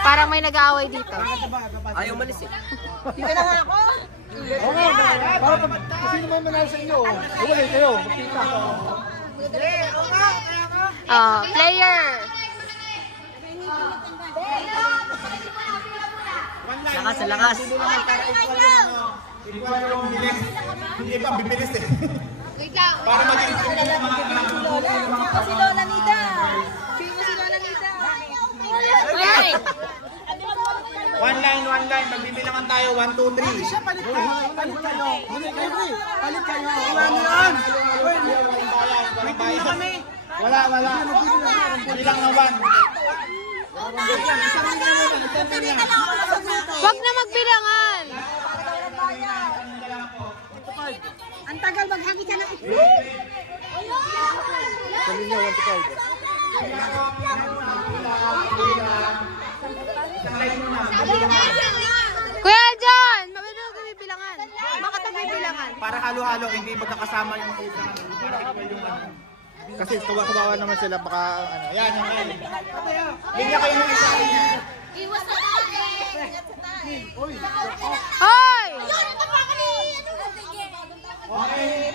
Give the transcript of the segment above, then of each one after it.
Parang may nag-aaway dito. Ayaw malis eh. Dito na nga ako. Oo nga, kasi naman manalo sa inyo. Uwalay kayo, magkita. Player. Lakas, lakas. Hindi ba bibilis eh. Wait lang. Para maging Si Lola Nita. Si Lola Nita. Okay. One line. Magbibilangan tayo. 1, 2, 3. Siya, palit kayo. Palit kayo. Palit kayo. Wala na yan. May tingin kami. Wala. Bilang na 1. Wag na magbilangan. Ang tagal maghagis na ng Sabi niya, 1 to 5. Kuya John, mabili mo bibilangan. Bakit ang bibilangan? Para halo-halo, hindi magkakasama yung kasi kawawa naman sila baka ano. Yan yung kayo. Linya kayo ng isa niya. Iwas na tayo. Hoy! Okay.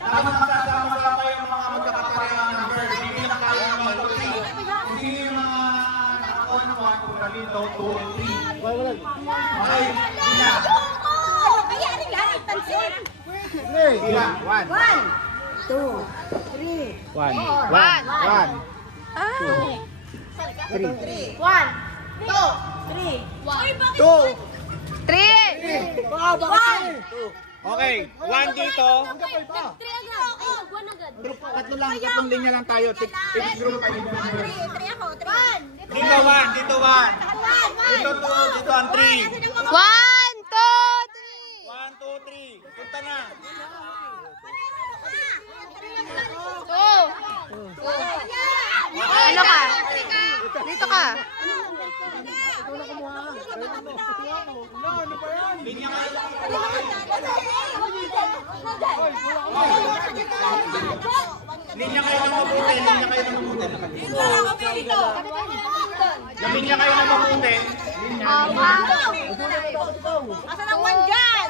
Tama kayo ng mga magkakaparehang number. Hindi na kayo ng mga hindi yung mga nakakuha ng dito 2, 3. Okay. Linya. Kaya rin lang, pansin. Linya. 1. 2, 3, 1. 1. 3. 1, 2, 3. 3! Okay. 1 dito. 3 Tatlo lang, tatlong linya lang tayo. Take group kayo. 3 ako, 3. Dito 1, dito 1. Dito 2, dito ang 3. 1, 2, 3! 1, 2, 3. Punta na. Ano ka? Dito ka. Linya kayo ng mabuti. Linya kayo ng mabuti. Asan ang 1 dyan?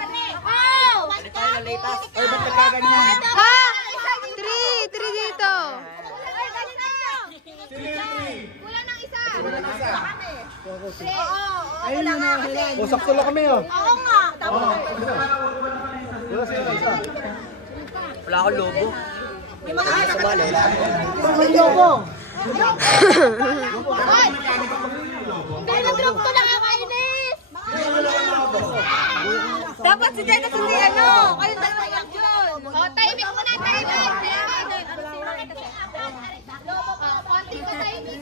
Ay, ba't nagkaganyan? Ha? 3 dito. Kulang ng isa. Ayun na na. O, sakto lang kami oh. Oo nga. Wala akong lobo. May lobo. Pinag-group ko lang ang kainis. Dapat si Dennis hindi ano. Kayo dalawa lang yun. O, timing mo na, timing. Konti pa timing.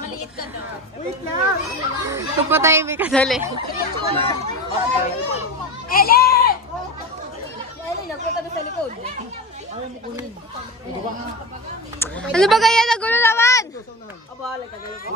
Maliit ka daw. Wait lang. Pagpatay may kadali. Ellen! Ellen, nagpunta doon sa likod. Ano ba kaya? Nagulo naman! Abalay, tagal ko.